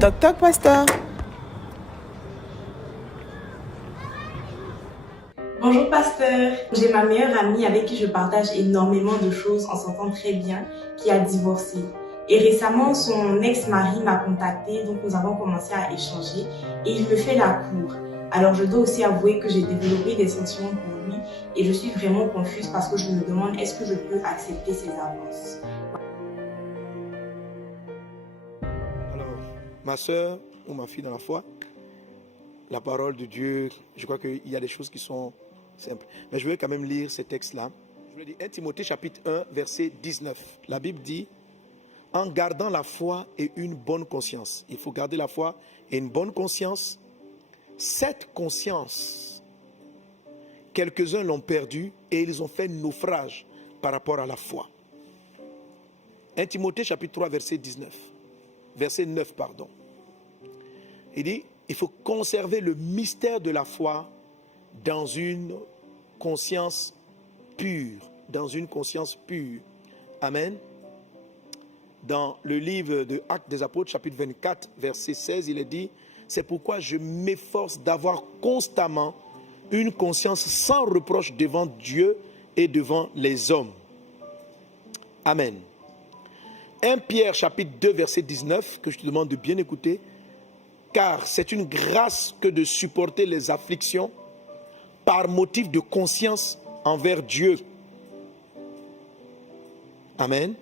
Toc toc, pasteur. Bonjour pasteur, j'ai ma meilleure amie avec qui je partage énormément de choses, on s'entend très bien, qui a divorcé. Et récemment, son ex-mari m'a contacté, donc nous avons commencé à échanger et il me fait la cour. Alors je dois aussi avouer que j'ai développé des sentiments pour lui et je suis vraiment confuse parce que je me demande est-ce que je peux accepter ses avances. Alors, ma soeur ou ma fille dans la foi, la parole de Dieu, je crois qu'il y a des choses qui sont simples. Mais je vais quand même lire ces textes-là. Je vais dire 1 Timothée chapitre 1, verset 19. La Bible dit, en gardant la foi et une bonne conscience. Il faut garder la foi et une bonne conscience. Cette conscience, quelques-uns l'ont perdue et ils ont fait naufrage par rapport à la foi. 1 Timothée chapitre 3, verset 19. Verset 9, pardon. Il dit, il faut conserver le mystère de la foi dans une conscience pure. Dans une conscience pure. Amen. Dans le livre de Actes des Apôtres, chapitre 24, verset 16, il est dit, c'est pourquoi je m'efforce d'avoir constamment une conscience sans reproche devant Dieu et devant les hommes. Amen. 1 Pierre chapitre 2 verset 19, que je te demande de bien écouter, car c'est une grâce que de supporter les afflictions par motif de conscience envers Dieu. Amen.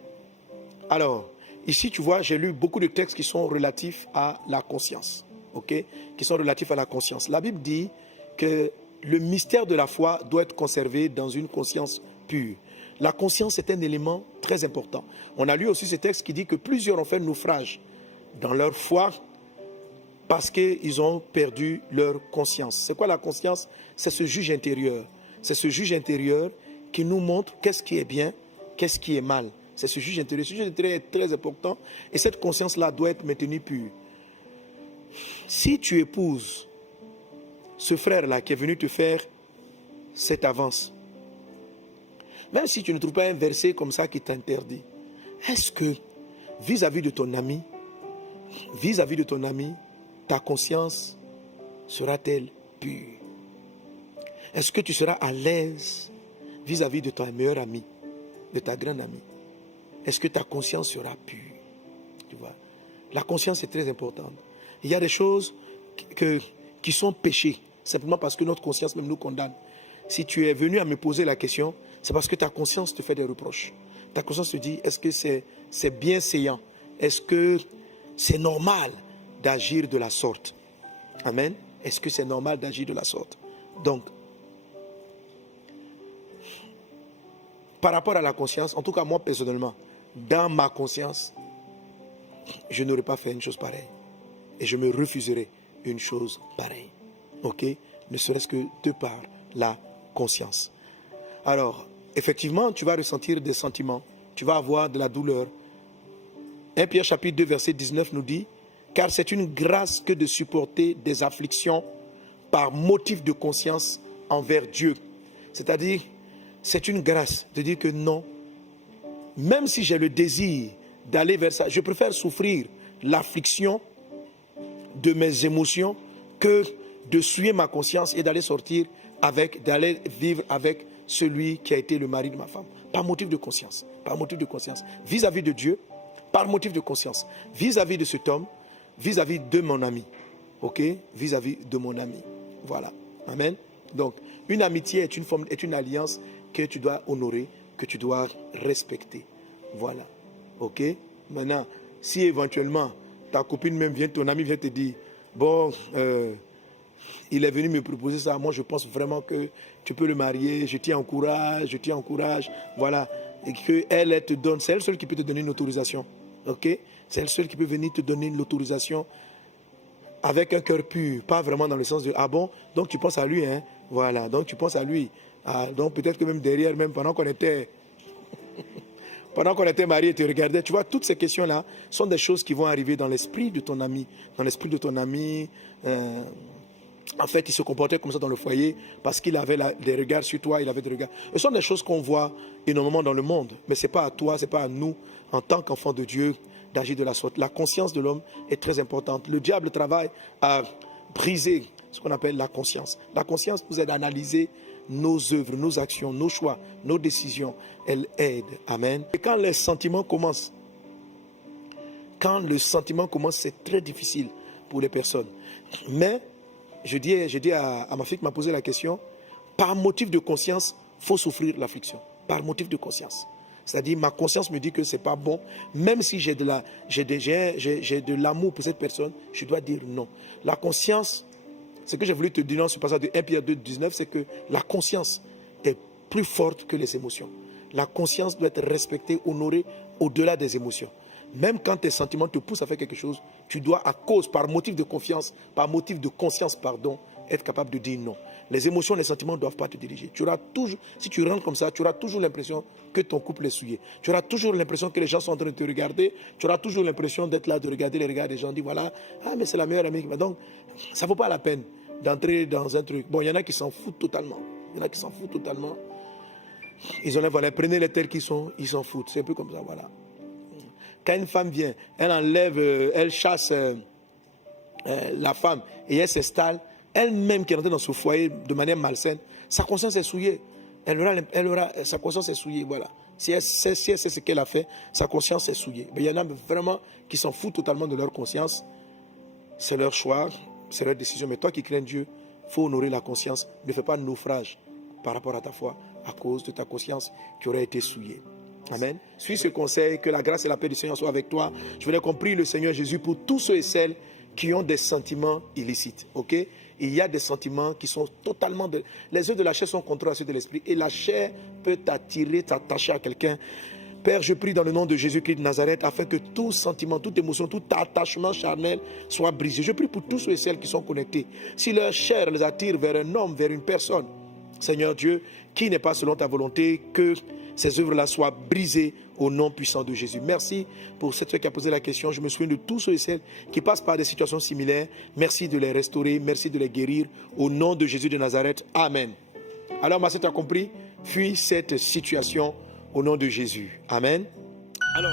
Alors, ici tu vois, j'ai lu beaucoup de textes qui sont relatifs à la conscience, ok, qui sont relatifs à la conscience. La Bible dit que le mystère de la foi doit être conservé dans une conscience pure. La conscience est un élément très important. On a lu aussi ce texte qui dit que plusieurs ont fait naufrage dans leur foi parce qu'ils ont perdu leur conscience. C'est quoi la conscience? C'est ce juge intérieur. C'est ce juge intérieur qui nous montre qu'est-ce qui est bien, qu'est-ce qui est mal. C'est ce juge intérieur. Ce juge intérieur est très important et cette conscience-là doit être maintenue pure. Si tu épouses ce frère-là qui est venu te faire cette avance, même si tu ne trouves pas un verset comme ça qui t'interdit, est-ce que vis-à-vis de ton ami, ta conscience sera-t-elle pure? Est-ce que tu seras à l'aise vis-à-vis de ton meilleur ami, de ta grande amie? Est-ce que ta conscience sera pure? Tu vois, la conscience est très importante. Il y a des choses qui sont péchés, simplement parce que notre conscience même nous condamne. Si tu es venu à me poser la question, c'est parce que ta conscience te fait des reproches. Ta conscience te dit, est-ce que c'est bienséant? Est-ce que c'est normal d'agir de la sorte? Amen. Est-ce que c'est normal d'agir de la sorte? Donc, par rapport à la conscience, en tout cas moi personnellement, dans ma conscience, je n'aurais pas fait une chose pareille. Et je me refuserais une chose pareille. Ok? Ne serait-ce que de par la conscience. Alors, effectivement, tu vas ressentir des sentiments. Tu vas avoir de la douleur. 1 Pierre chapitre 2 verset 19 nous dit, car c'est une grâce que de supporter des afflictions par motif de conscience envers Dieu. C'est-à-dire, c'est une grâce de dire que non, même si j'ai le désir d'aller vers ça, je préfère souffrir l'affliction de mes émotions que de suivre ma conscience et d'aller d'aller vivre avec celui qui a été le mari de ma femme. Par motif de conscience. Par motif de conscience. Vis-à-vis de Dieu, par motif de conscience. Vis-à-vis de cet homme, vis-à-vis de mon ami. Ok? Vis-à-vis de mon ami. Voilà. Amen. Donc, une amitié est une alliance que tu dois honorer, que tu dois respecter. Voilà. Ok? Maintenant, si éventuellement ta copine même vient, ton ami vient te dire, bon, il est venu me proposer ça, moi je pense vraiment que tu peux le marier, je t'y encourage, voilà. Et qu'elle te donne, c'est elle seule qui peut te donner une autorisation. Ok? C'est elle seule qui peut venir te donner l'autorisation avec un cœur pur, pas vraiment dans le sens de, ah bon, donc tu penses à lui, hein? Voilà, donc tu penses à lui. Ah, donc peut-être que même derrière, même pendant qu'on était mariés et te regardais, tu vois, toutes ces questions-là sont des choses qui vont arriver dans l'esprit de ton ami. Dans l'esprit de ton ami, en fait, il se comportait comme ça dans le foyer parce qu'il avait des regards sur toi, il avait des regards. Ce sont des choses qu'on voit énormément dans le monde, mais ce n'est pas à toi, ce n'est pas à nous, en tant qu'enfants de Dieu, d'agir de la sorte. La conscience de l'homme est très importante. Le diable travaille à briser ce qu'on appelle la conscience. La conscience nous aide à analyser nos œuvres, nos actions, nos choix, nos décisions. Elle aide. Amen. Et quand les sentiments commencent, c'est très difficile pour les personnes. Mais, je dis à ma fille qui m'a posé la question, par motif de conscience, il faut souffrir l'affliction. Par motif de conscience. C'est-à-dire, ma conscience me dit que ce n'est pas bon. Même si j'ai de l'amour pour cette personne, je dois dire non. La conscience, ce que j'ai voulu te dire dans ce passage de 1 Pierre 2, 19, c'est que la conscience est plus forte que les émotions. La conscience doit être respectée, honorée au-delà des émotions. Même quand tes sentiments te poussent à faire quelque chose, tu dois, par motif de confiance, par motif de conscience, être capable de dire non. Les émotions, les sentiments ne doivent pas te diriger. Tu auras toujours, si tu rentres comme ça, tu auras toujours l'impression que ton couple est souillé. Tu auras toujours l'impression que les gens sont en train de te regarder. Tu auras toujours l'impression d'être là, de regarder les regards des gens, dire voilà, ah mais c'est la meilleure amie. Donc, ça ne vaut pas la peine d'entrer dans un truc. Bon, il y en a qui s'en foutent totalement. Ils ont l'air, voilà, prenez les tels qu'ils sont, ils s'en foutent. C'est un peu comme ça, voilà. Quand une femme vient, elle enlève, elle chasse la femme et elle s'installe, elle-même qui est rentrée dans ce foyer de manière malsaine, sa conscience est souillée. Sa conscience est souillée, voilà. Si elle sait ce qu'elle a fait, sa conscience est souillée. Mais il y en a vraiment qui s'en foutent totalement de leur conscience. C'est leur choix, c'est leur décision. Mais toi qui crains Dieu, il faut honorer la conscience. Ne fais pas naufrage par rapport à ta foi à cause de ta conscience qui aurait été souillée. Amen. Suis ce conseil, que la grâce et la paix du Seigneur soient avec toi. Je voulais compris le Seigneur Jésus pour tous ceux et celles qui ont des sentiments illicites. Ok? Il y a des sentiments qui sont totalement... Les œuvres de la chair sont contraires à ceux de l'esprit. Et la chair peut t'attacher à quelqu'un. Père, je prie dans le nom de Jésus-Christ de Nazareth afin que tout sentiment, toute émotion, tout attachement charnel soit brisé. Je prie pour tous ceux et celles qui sont connectés. Si leur chair les attire vers un homme, vers une personne, Seigneur Dieu, qui n'est pas selon ta volonté, que ces œuvres-là soient brisées au nom puissant de Jésus. Merci pour cette fille qui a posé la question. Je me souviens de tous ceux et celles qui passent par des situations similaires. Merci de les restaurer, merci de les guérir. Au nom de Jésus de Nazareth. Amen. Alors, ma sœur, tu as compris? Fuis cette situation au nom de Jésus. Amen. Alors,